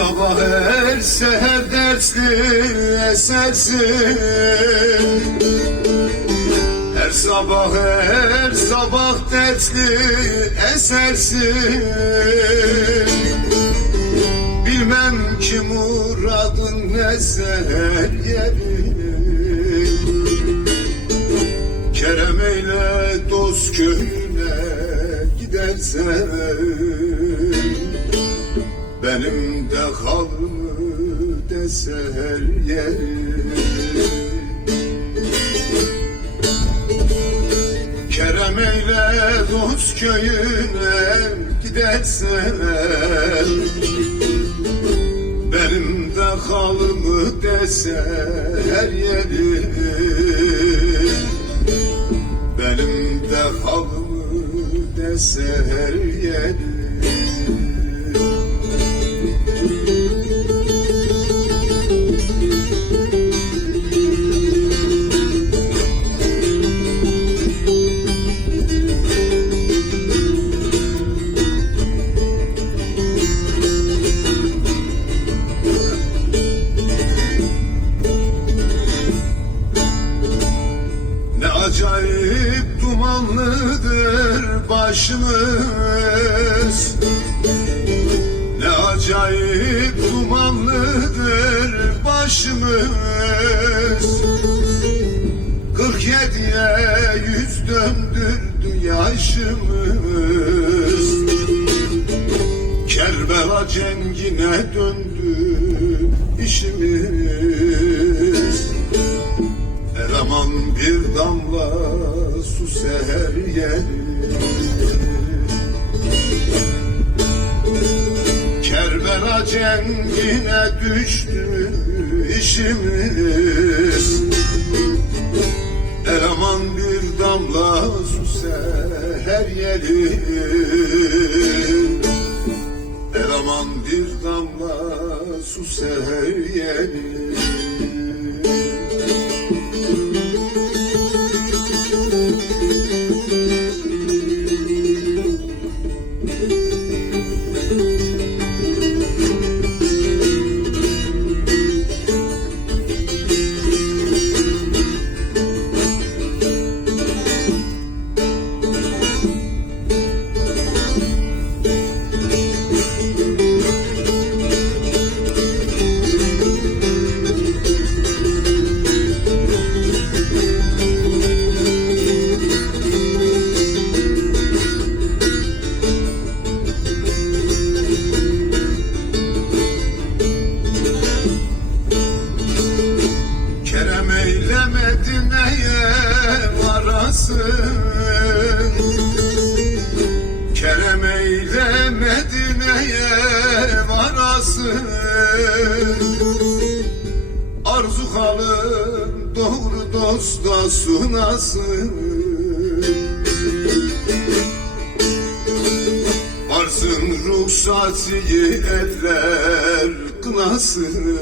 Her seher dersli esersin. Her sabah her sabah dersli esersin. Bilmem ki muradın ne seher yeri. Kerem eyle dost köyüne gidersen Benim de halımı dese her yeri. Kerem eyle dost köyüne gidersen Benim de halımı dese her yeri. Benim de halımı dese her yeri başımız Ne acayip dumanlıdır başımız. Kırk yediye yüz döndürdü yaşımız. Kerbela cengine döndü işimiz. Eleman bir damla su seher yeri cengine düştü işimiz. Eleman bir damla su seher yeri Eleman bir damla su seher yeri Medine'ye varasın. Kerem eyle Medine'ye varasın. Arzu halın doğru dosta sunasın. Varsın ruhsatı eller kınasın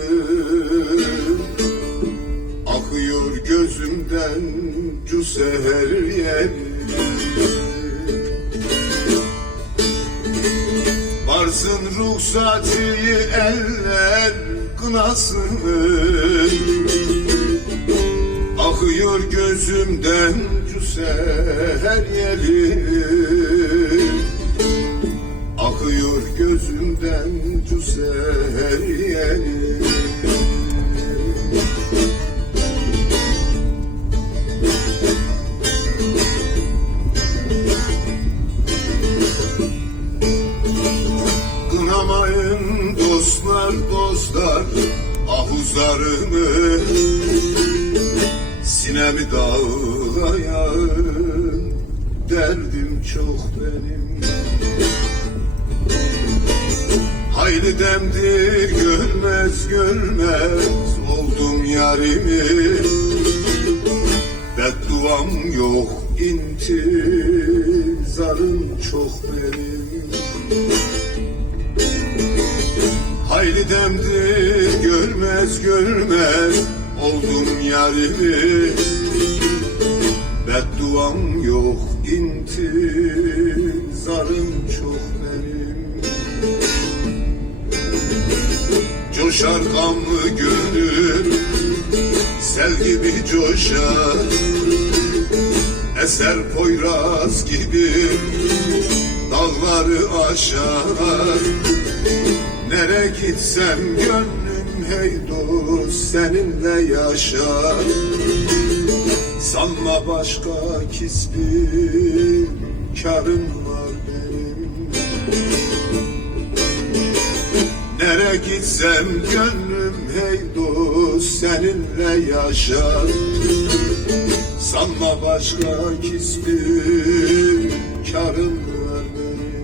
gözümden cu seher yeri Varsın ruhsatı eller kınasın Akıyor gözümden cu seher yeri. Akıyor gözümden cu seher yeri ahuzlarımı Sinemi dağlayın derdim çok benim. Hayli demdir görmez görmez oldum yarimi. Bedduam yok intizarım çok benim görmez görmez oldum yarimi. Bedduam yok intizarım çok benim. Coşar kanlı gönül Sel gibi coşar. Eser Poyraz gibi Dağları aşar. Nere gitsem gönlüm hey dost Seninle yaşar. Sanma başka kisbim Karım var benim. Nere gitsem gönlüm hey dost Seninle yaşar. Sanma başka kisbim Karım var benim